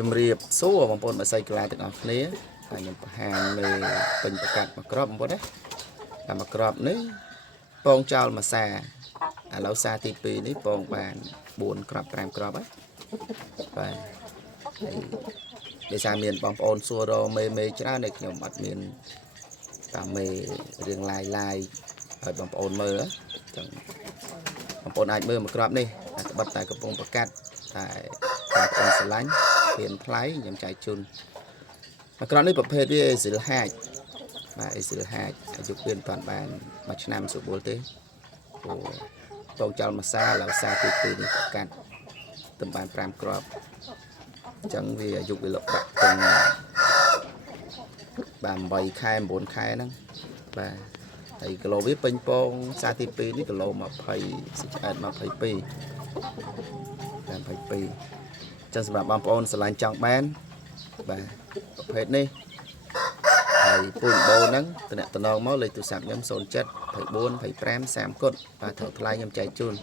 ជំរាបសួរបងប្អូនបើសិកលាទាំងអស់គ្នាហើយខ្ញុំបង្ហាញលើពេញប្រកាសមកក្របបងប្អូនណាតែមកក្របនេះពងចោលមួយសាឥឡូវសាទី2នេះពងបាន4ក្រប5ក្របហើយបាទហើយដោយសារមានបងប្អូនសួររមេច្រើនតែខ្ញុំអត់មានតាមមេរៀងឡាយឲ្យបងប្អូនមើលចឹងបងប្អូនអាចមើលមកក្របនេះតែបិទតែកំពុងប្រកាសតែបងប្អូនស្រឡាញ់ហ៊ានថ្លៃខ្ញុំចែកជូនមកក្របនេះប្រភេទវាអេស៊ីលហាចបាទអេស៊ីលហាចអាយុវាមិនតាន់បានមួយឆ្នាំស្រួលទេព្រោះពងចោលមួយសាឥឡូវសាទី2នេះប្រកាសទំបាន5គ្រាប់អញ្ចឹងវាអាយុវាលក់ដាក់ទាំងបាន8ខែ9ខែហ្នឹងបាទហើយគីឡូវាពេញពងសាទី2នេះគីឡូ20សេចក្ដី22ចាំសម្រាប់បងប្អូនស្រឡាញ់ចង់បានបាទប្រភេទនេះហើយពូជដូរហ្នឹងតំណងមកលេខទូរស័ព្ទខ្ញុំ07 24 25 30គុតបាទត្រូវថ្លៃខ្ញុំចែកជូន